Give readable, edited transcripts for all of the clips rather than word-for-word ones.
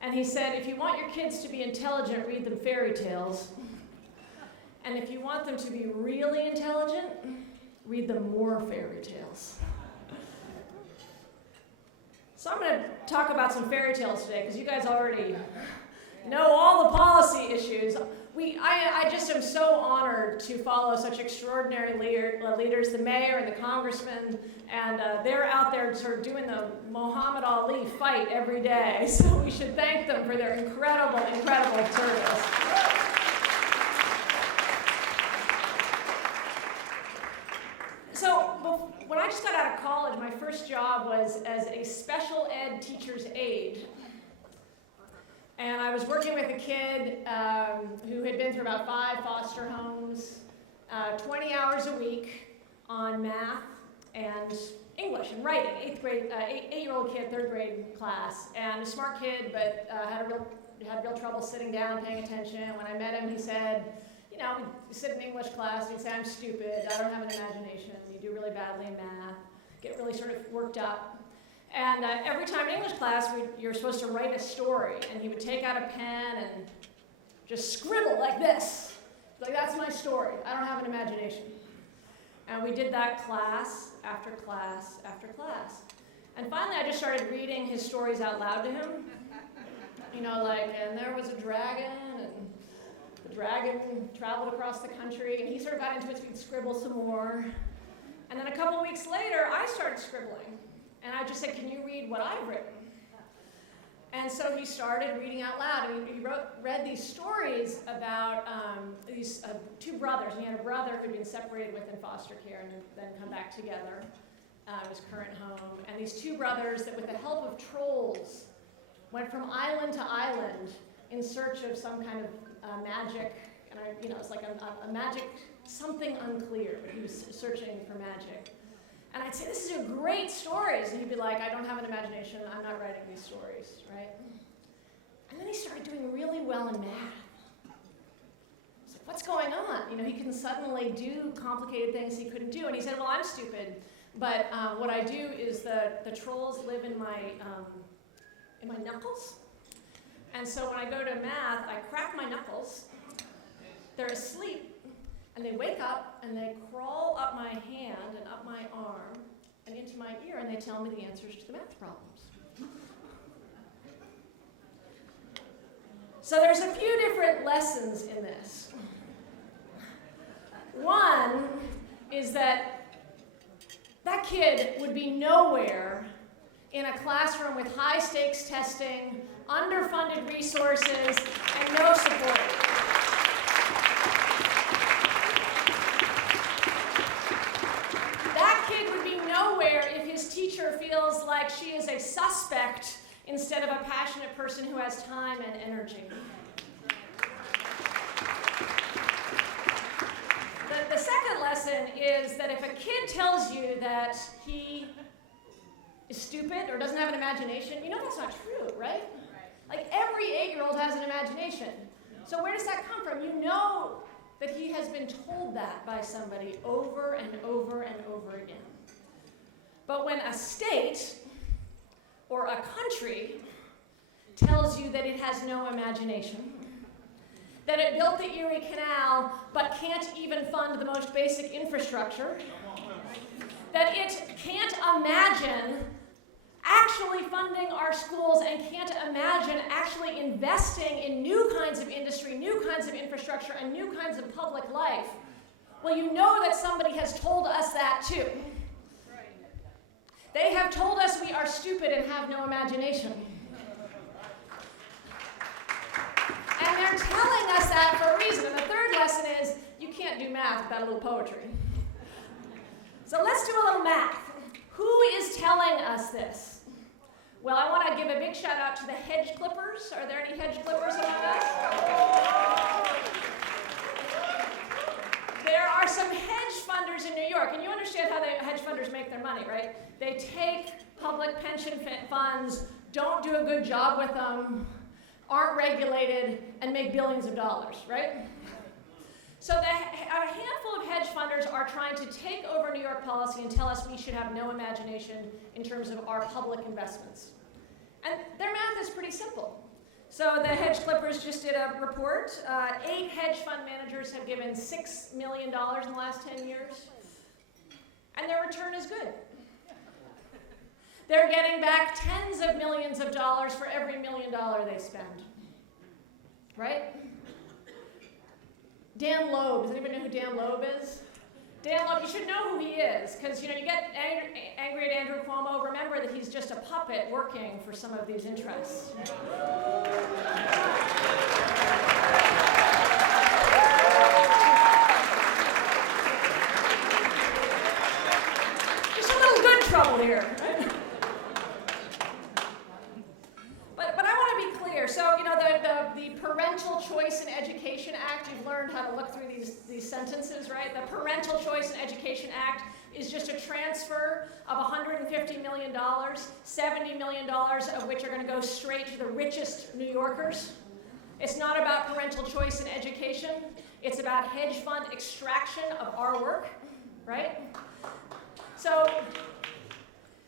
And he said, if you want your kids to be intelligent, read them fairy tales. And if you want them to be really intelligent, read them more fairy tales. So I'm going to talk about some fairy tales today, because you guys already know all the policy issues. I just am so honored to follow such extraordinary leaders, the mayor and the congressman, and they're out there sort of doing the Muhammad Ali fight every day. So we should thank them for their incredible, incredible service. So when I just got out of college, my first job was as a special ed teacher's aide. And I was working with a kid who had been through about 5 foster homes, 20 hours a week on math and English and writing. 8-year-old kid, 3rd grade class, and a smart kid, but had real trouble sitting down, paying attention. When I met him, he said, you know, we sit in English class, and he'd say, I'm stupid, I don't have an imagination, you do really badly in math, get really sort of worked up. And every time in English class, you're supposed to write a story, and he would take out a pen and just scribble like this. Like, that's my story. I don't have an imagination. And we did that class after class after class. And finally, I just started reading his stories out loud to him. You know, like, and there was a dragon, and the dragon traveled across the country, and he sort of got into it, so he'd scribble some more. And then a couple weeks later, I started scribbling. And I just said, can you read what I've written? And so he started reading out loud, and he read these stories about these 2 brothers. And he had a brother who'd been separated with in foster care and then come back together, his current home. And these 2 brothers that, with the help of trolls, went from island to island in search of some kind of magic. And it's like a magic, something unclear, but he was searching for magic. And I'd say, this is great stories. And he'd be like, I don't have an imagination. I'm not writing these stories, right? And then he started doing really well in math. I was like, what's going on? You know, he can suddenly do complicated things he couldn't do. And he said, well, I'm stupid. But what I do is the trolls live in my knuckles. And so when I go to math, I crack my knuckles. They're asleep. And they wake up, and they crawl up my hand and up my arm and into my ear, and they tell me the answers to the math problems. So there's a few different lessons in this. One is that kid would be nowhere in a classroom with high-stakes testing, underfunded resources, and no support. If his teacher feels like she is a suspect instead of a passionate person who has time and energy. The second lesson is that if a kid tells you that he is stupid or doesn't have an imagination, you know that's not true, right? Like, every 8-year-old has an imagination. So where does that come from? You know that he has been told that by somebody over and over and over again. But when a state or a country tells you that it has no imagination, that it built the Erie Canal but can't even fund the most basic infrastructure, that it can't imagine actually funding our schools and can't imagine actually investing in new kinds of industry, new kinds of infrastructure, and new kinds of public life, well, you know that somebody has told us that too. They have told us we are stupid and have no imagination. And they're telling us that for a reason. And the third lesson is, you can't do math without a little poetry. So let's do a little math. Who is telling us this? Well, I want to give a big shout out to the hedge clippers. Are there any hedge clippers among us? There are some hedge funders in New York, and you understand how the hedge funders make their money, right? They take public pension funds, don't do a good job with them, aren't regulated, and make billions of dollars, right? So a handful of hedge funders are trying to take over New York policy and tell us we should have no imagination in terms of our public investments. And their math is simple. So the hedge clippers just did a report. 8 hedge fund managers have given $6 million in the last 10 years, and their return is good. They're getting back tens of millions of dollars for every $1 million they spend. Right? Dan Loeb, does anybody know who Dan Loeb is? Dan Loeb, you should know who he is, because you get angry at Andrew Cuomo. Remember that he's just a puppet working for some of these interests. Just a little good trouble here. Right? But I want to be clear. So, the Parental Choice in Education Act, you've learned how to look through these sentences, right? The Parental Choice in Education Act is just a transfer of $150 million, $70 million of which are going to go straight to the richest New Yorkers. It's not about parental choice in education. It's about hedge fund extraction of our work, right? So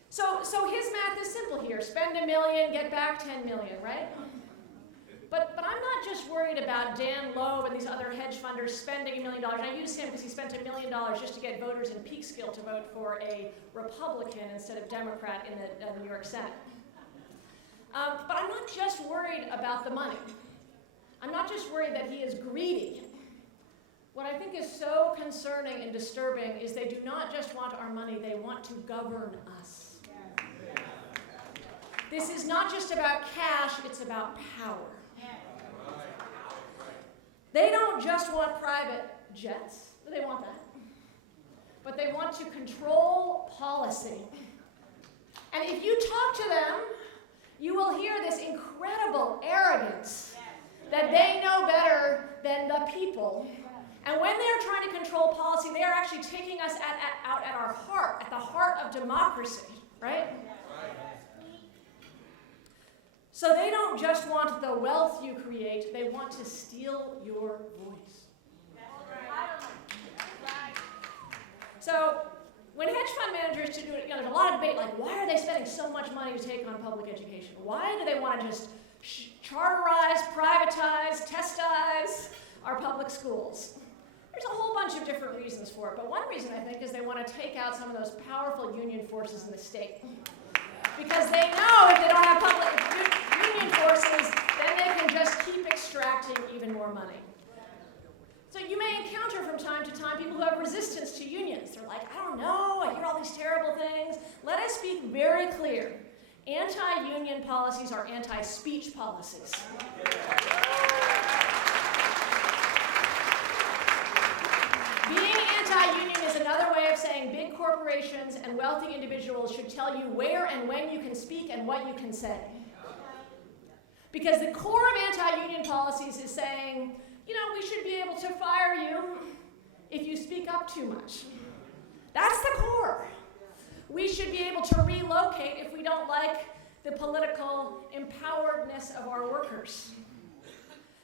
his math is simple here. Spend $1 million, get back $10 million, right? But I'm not just worried about Dan Loeb and these other hedge funders spending $1 million. I use him because he spent $1 million just to get voters in Peekskill to vote for a Republican instead of Democrat in the New York Senate. But I'm not just worried about the money. I'm not just worried that he is greedy. What I think is so concerning and disturbing is they do not just want our money, they want to govern us. This is not just about cash, it's about power. They don't just want private jets, they want that, but they want to control policy. And if you talk to them, you will hear this incredible arrogance that they know better than the people. And when they're trying to control policy, they are actually taking us out at our heart, at the heart of democracy, right? So they don't just want the wealth you create, they want to steal your voice. So when hedge fund managers do it, there's a lot of debate, like, why are they spending so much money to take on public education? Why do they want to just charterize, privatize, testize our public schools? There's a whole bunch of different reasons for it, but one reason, I think, is they want to take out some of those powerful union forces in the state. Because they know if they don't have union forces, then they can just keep extracting even more money. So you may encounter from time to time people who have resistance to unions. They're like, I don't know, I hear all these terrible things. Let us speak very clear. Anti-union policies are anti-speech policies. Being anti-union is another way of saying big corporations and wealthy individuals should tell you where and when you can speak and what you can say. Because the core of anti-union policies is saying, we should be able to fire you if you speak up too much. That's the core. We should be able to relocate if we don't like the political empoweredness of our workers.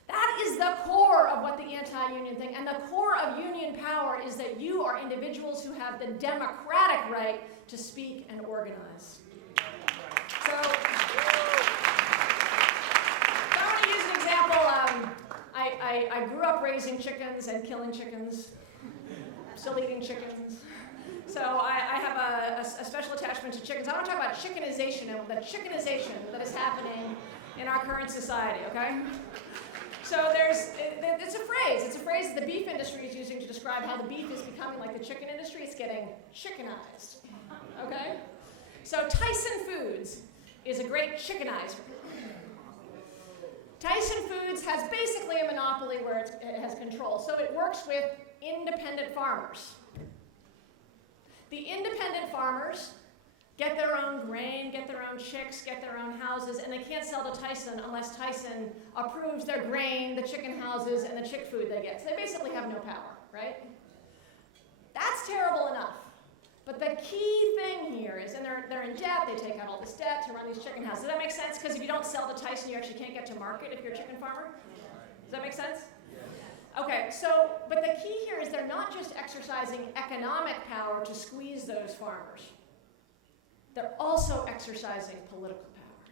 That is the core of what the anti-union thing, and the core of union power is that you are individuals who have the democratic right to speak and organize. So I want to use an example. I grew up raising chickens and killing chickens, still eating chickens. So I have a special attachment to chickens. I want to talk about chickenization and the chickenization that is happening in our current society, okay? So it's a phrase that the beef industry is using to describe how the beef is becoming like the chicken industry. It's getting chickenized, okay? So Tyson Foods is a great chickenizer. Tyson Foods has basically a monopoly where it has control. So it works with independent farmers. The independent farmers get their own grain, get their own chicks, get their own houses, and they can't sell to Tyson unless Tyson approves their grain, the chicken houses, and the chick food they get. So they basically have no power, right? That's terrible enough. But the key thing here is, and they're in debt, they take out all this debt to run these chicken houses. Does that make sense? Because if you don't sell to Tyson, you actually can't get to market if you're a chicken farmer? Does that make sense? Okay, but the key here is they're not just exercising economic power to squeeze those farmers. They're also exercising political power.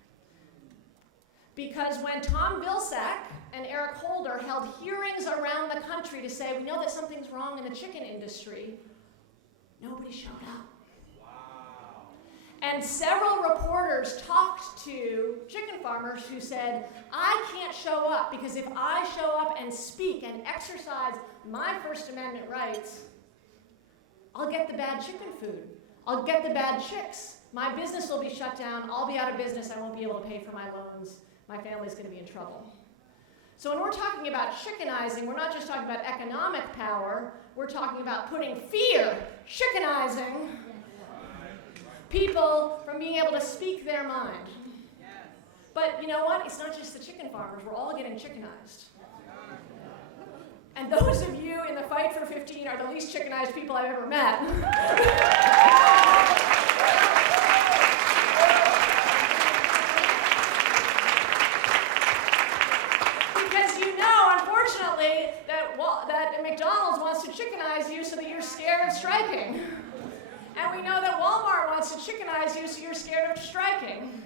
Because when Tom Vilsack and Eric Holder held hearings around the country to say, we know that something's wrong in the chicken industry, nobody showed up. Wow. And several reporters talked to chicken farmers who said, I can't show up because if I show up and speak and exercise my First Amendment rights, I'll get the bad chicken food. I'll get the bad chicks. My business will be shut down. I'll be out of business. I won't be able to pay for my loans. My family's going to be in trouble. So when we're talking about chickenizing, we're not just talking about economic power. We're talking about putting fear, chickenizing people from being able to speak their mind. But you know what? It's not just the chicken farmers. We're all getting chickenized. And those of you in the Fight for 15 are the least chickenized people I've ever met. Because you know, unfortunately, that McDonald's wants to chickenize you so that you're scared of striking. And we know that Walmart wants to chickenize you so you're scared of striking,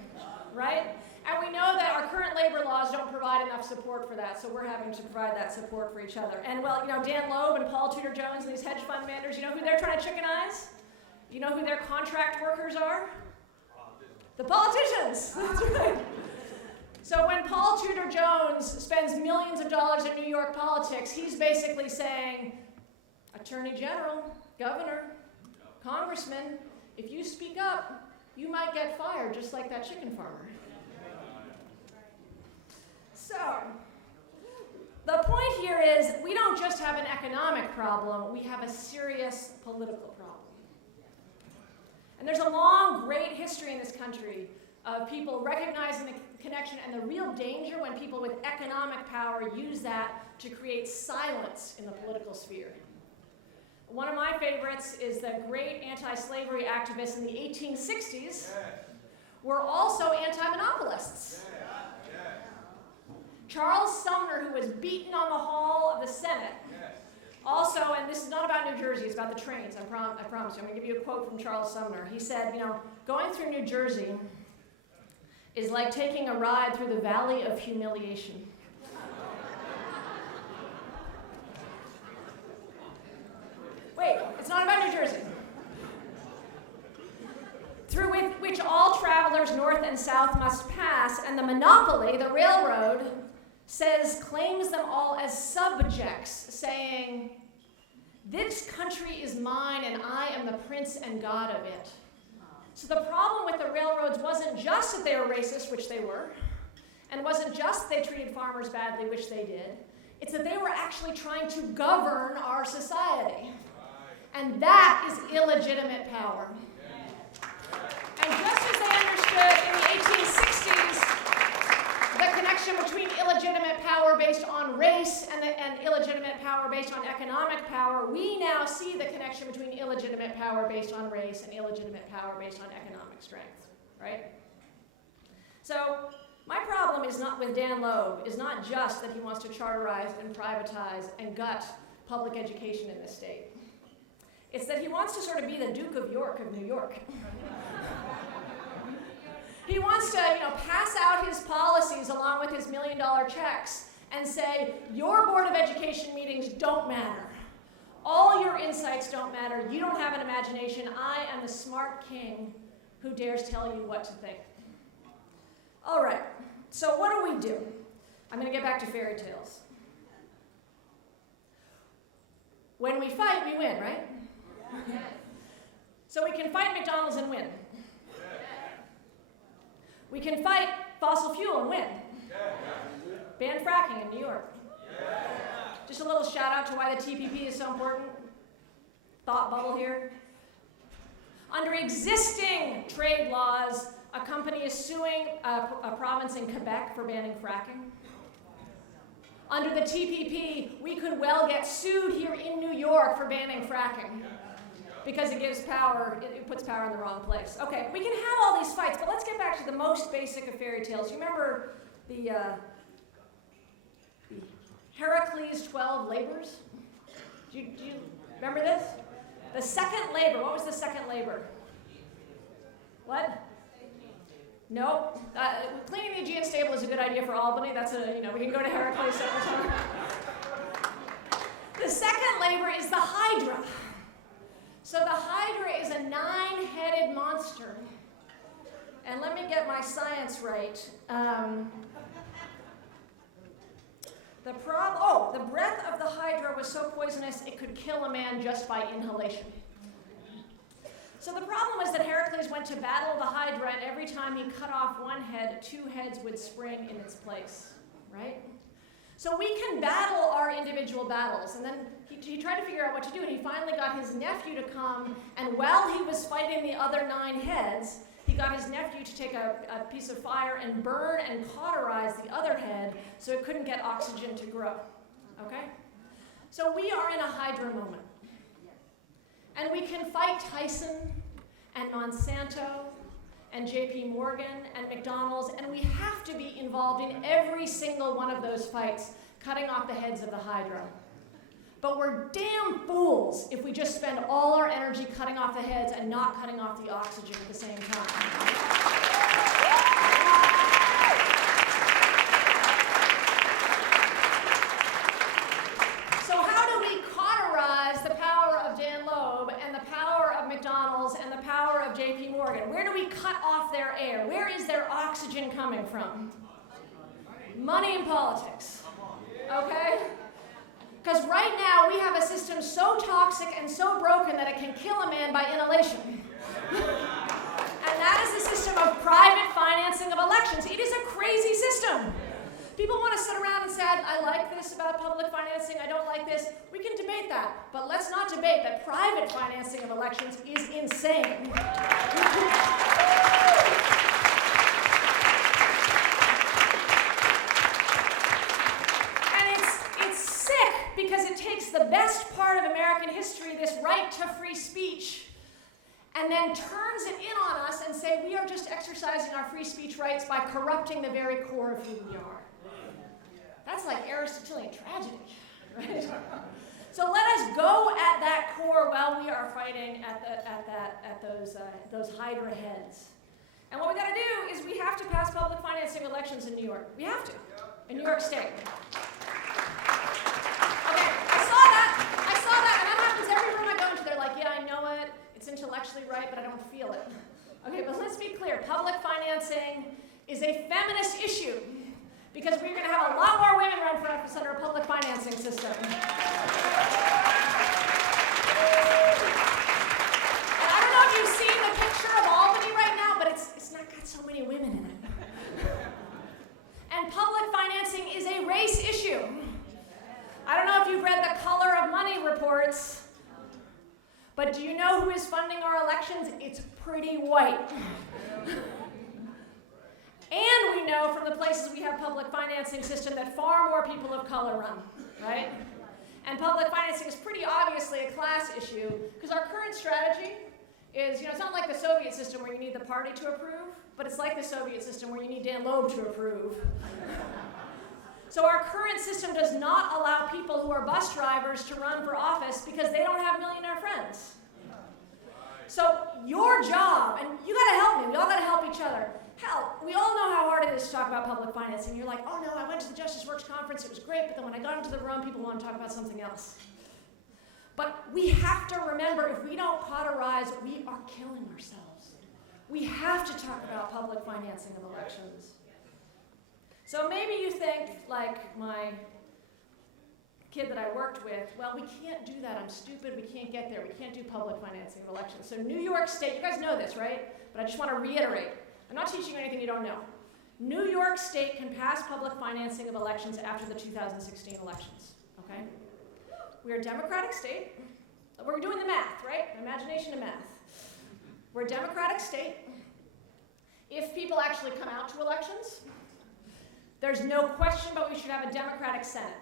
right? And we know that our current labor laws don't provide enough support for that, so we're having to provide that support for each other. And well, you know, Dan Loeb and Paul Tudor Jones and these hedge fund managers, you know who they're trying to chickenize? Do you know who their contract workers are? The politicians. That's right. So when Paul Tudor Jones spends millions of dollars in New York politics, he's basically saying, Attorney General, Governor, Congressman, if you speak up, you might get fired just like that chicken farmer. So, the point here is we don't just have an economic problem, we have a serious political problem. And there's a long, great history in this country of people recognizing the connection and the real danger when people with economic power use that to create silence in the political sphere. One of my favorites is the great anti-slavery activists in the 1860s were also anti-monopolists. Charles Sumner, who was beaten on the hall of the Senate, also, and this is not about New Jersey, it's about the trains, I promise you. I'm going to give you a quote from Charles Sumner. He said, you know, going through New Jersey is like taking a ride through the Valley of Humiliation. Wait, it's not about New Jersey. Through which all travelers north and south must pass, and the monopoly, the railroad, claims them all as subjects, saying, this country is mine and I am the prince and god of it. So the problem with the railroads wasn't just that they were racist, which they were, and wasn't just that they treated farmers badly, which they did. It's that they were actually trying to govern our society. And that is illegitimate power. And just as they understood in the 1860s the connection between illegitimate power based on race and illegitimate power based on economic power, we now see the connection between illegitimate power based on race and illegitimate power based on economic strength, right? So my problem is not with Dan Loeb, is not just that he wants to charterize and privatize and gut public education in this state. It's that he wants to sort of be the Duke of York of New York. He wants to, pass out his policies along with his $1 million checks and say, your Board of Education meetings don't matter. All your insights don't matter. You don't have an imagination. I am the smart king who dares tell you what to think. All right, so what do we do? I'm going to get back to fairy tales. When we fight, we win, right? Yes. So we can fight McDonald's and win. Yes. We can fight fossil fuel and win. Yes. Ban fracking in New York. Yes. Just a little shout out to why the TPP is so important. Thought bubble here. Under existing trade laws, a company is suing a province in Quebec for banning fracking. Under the TPP, we could well get sued here in New York for banning fracking because it gives power, it puts power in the wrong place. Okay, we can have all these fights, but let's get back to the most basic of fairy tales. You remember the Heracles' 12 labors? Do you remember this? The second labor, what was the second labor? What? Nope. Cleaning the Aegean stable is a good idea for Albany. That's we can go to Heracles sometime. The second labor is the Hydra. So the Hydra is a 9-headed monster. And let me get my science right. The breath of the Hydra was so poisonous it could kill a man just by inhalation. So the problem was that Heracles went to battle the Hydra, and every time he cut off one head, 2 heads would spring in its place, right? So we can battle our individual battles. And then he tried to figure out what to do, and he finally got his nephew to come, and while he was fighting the other 9 heads, he got his nephew to take a piece of fire and burn and cauterize the other head so it couldn't get oxygen to grow, okay? So we are in a Hydra moment. And we can fight Tyson and Monsanto and JP Morgan and McDonald's, and we have to be involved in every single one of those fights, cutting off the heads of the Hydra. But we're damn fools if we just spend all our energy cutting off the heads and not cutting off the oxygen at the same time. McDonald's and the power of JP Morgan? Where do we cut off their air? Where is their oxygen coming from? Money and politics. Okay? Because right now we have a system so toxic and so broken that it can kill a man by inhalation. And that is the system of private financing of elections. It is a crazy system. People want to sit around and say, I like this about public financing, I don't like this. We can debate that, but let's not debate that private financing of elections is insane. And it's sick because it takes the best part of American history, this right to free speech, and then turns it in on us and say we are just exercising our free speech rights by corrupting the very core of who we are. That's like Aristotelian tragedy, right? So let us go at that core while we are fighting at those Hydra heads. And what we got to do is we have to pass public financing elections in New York. We have to, in New York State. Okay, I saw that, and that happens every room I go into. They're like, yeah, I know it. It's intellectually right, but I don't feel it. Okay, but let's be clear. Public financing is a feminist issue, because we're going to have a lot more women run for office under a public financing system. And I don't know if you've seen the picture of Albany right now, but it's not got so many women in it. And public financing is a race issue. I don't know if you've read the Color of Money reports, but do you know who is funding our elections? It's pretty white. And we know from the places we have public financing system that far more people of color run, right? And public financing is pretty obviously a class issue, because our current strategy is, it's not like the Soviet system where you need the party to approve, but it's like the Soviet system where you need Dan Loeb to approve. So our current system does not allow people who are bus drivers to run for office because they don't have millionaire friends. So your job, and you gotta help me, we all gotta help each other. Hell, we all know how hard it is to talk about public financing. You're like, oh no, I went to the Justice Works conference, it was great, but then when I got into the room, people want to talk about something else. But we have to remember, if we don't cauterize, we are killing ourselves. We have to talk about public financing of elections. So maybe you think, like my kid that I worked with, well, we can't do that, I'm stupid, we can't get there, we can't do public financing of elections. So New York State, you guys know this, right? But I just want to reiterate. I'm not teaching you anything you don't know. New York State can pass public financing of elections after the 2016 elections, okay? We're a democratic state. We're doing the math, right? Imagination to math. We're a democratic state. If people actually come out to elections, there's no question but we should have a Democratic Senate.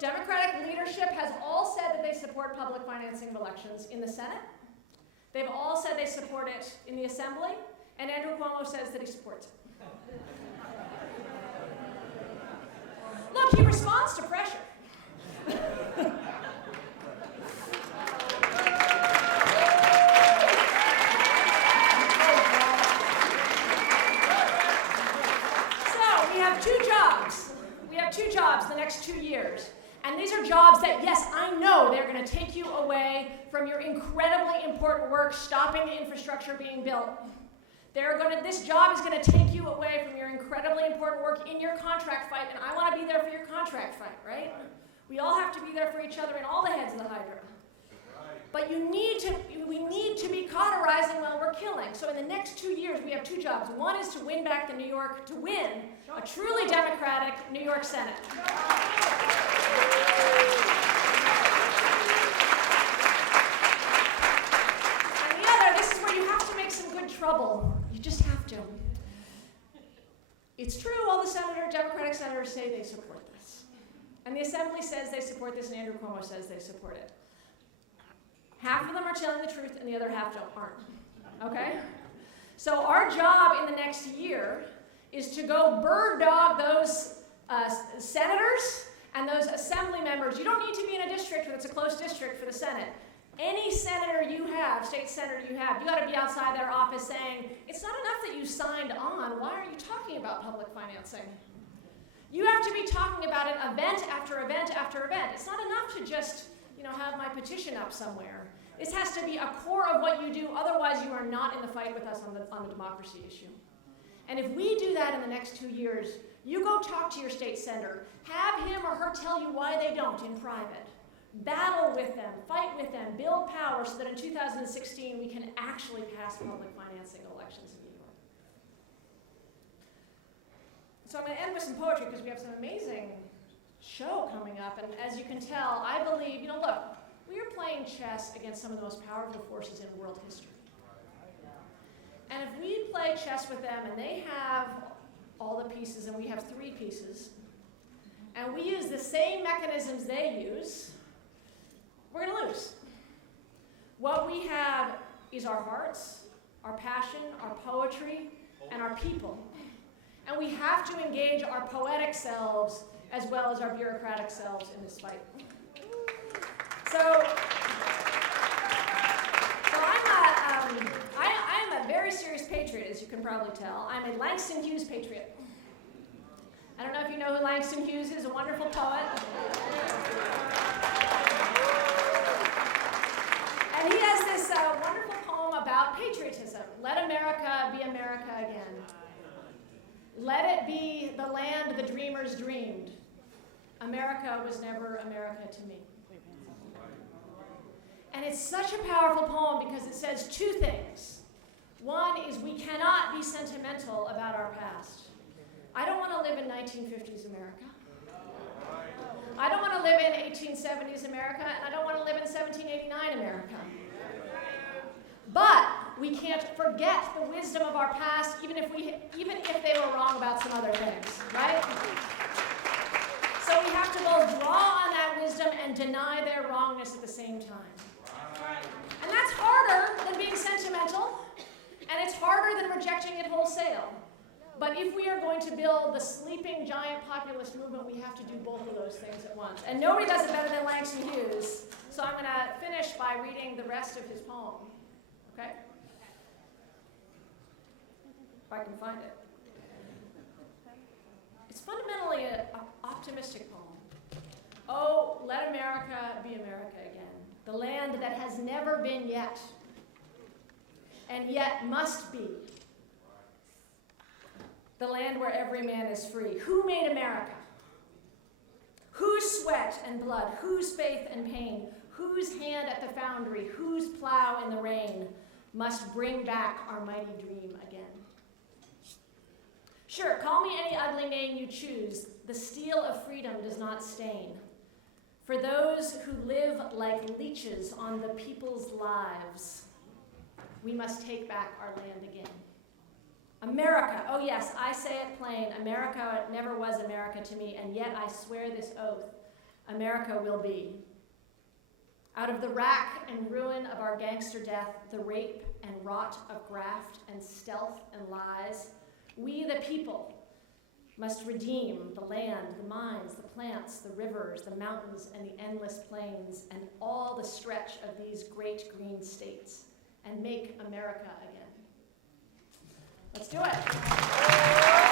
Democratic leadership has all said that they support public financing of elections in the Senate. They've all said they support it in the Assembly. And Andrew Cuomo says that he supports it. Look, he responds to pressure. have two jobs. We have two jobs the next 2 years. And these are jobs that, yes, I know they're going to take you away from your incredibly important work stopping the infrastructure being built. This job is going to take you away from your incredibly important work in your contract fight, and I want to be there for your contract fight, right? We all have to be there for each other in all the heads of the Hydra. But we need to be cauterizing while we're killing. So in the next 2 years, we have two jobs. One is to win back to win a truly democratic New York Senate. And the other, this is where you have to make some good trouble. You just have to. It's true, all the Democratic senators say they support this. And the Assembly says they support this, and Andrew Cuomo says they support it. Half of them are telling the truth, and the other half aren't. Okay? So our job in the next year is to go bird dog those senators and those assembly members. You don't need to be in a district where it's a close district for the Senate. Any senator you have, state senator you have, you got to be outside their office saying, it's not enough that you signed on. Why are you talking about public financing? You have to be talking about it event after event after event. It's not enough to just have my petition up somewhere. This has to be a core of what you do, otherwise you are not in the fight with us on the democracy issue. And if we do that in the next 2 years, you go talk to your state senator, have him or her tell you why they don't in private. Battle with them, fight with them, build power so that in 2016 we can actually pass public financing elections in New York. So I'm going to end with some poetry because we have some amazing show coming up, and as you can tell, I believe, look, we are playing chess against some of the most powerful forces in world history. And if we play chess with them and they have all the pieces and we have 3 pieces, and we use the same mechanisms they use, we're going to lose. What we have is our hearts, our passion, our poetry, and our people. And we have to engage our poetic selves as well as our bureaucratic selves in this fight. So I am a very serious patriot, as you can probably tell. I'm a Langston Hughes patriot. I don't know if you know who Langston Hughes is, a wonderful poet. And he has this wonderful poem about patriotism. Let America be America again. Let it be the land the dreamers dreamed. America was never America to me. And it's such a powerful poem because it says 2 things. One is we cannot be sentimental about our past. I don't want to live in 1950s America. I don't want to live in 1870s America, and I don't want to live in 1789 America. But we can't forget the wisdom of our past, even if they were wrong about some other things, right? So we have to both draw on that wisdom and deny their wrongness at the same time. And that's harder than being sentimental, and it's harder than rejecting it wholesale. But if we are going to build the sleeping giant populist movement, we have to do both of those things at once. And nobody does it better than Langston Hughes, so I'm going to finish by reading the rest of his poem. Okay? If I can find it. It's fundamentally an optimistic poem. Oh, let America be America again. The land that has never been yet, and yet must be. The land where every man is free. Who made America? Whose sweat and blood? Whose faith and pain? Whose hand at the foundry? Whose plow in the rain must bring back our mighty dream again? Sure, call me any ugly name you choose. The steel of freedom does not stain. For those who live like leeches on the people's lives, we must take back our land again. America, oh yes, I say it plain, America never was America to me, and yet I swear this oath, America will be. Out of the rack and ruin of our gangster death, the rape and rot of graft and stealth and lies, we the people must redeem the land, the mines, the plants, the rivers, the mountains, and the endless plains, and all the stretch of these great green states, and make America again. Let's do it.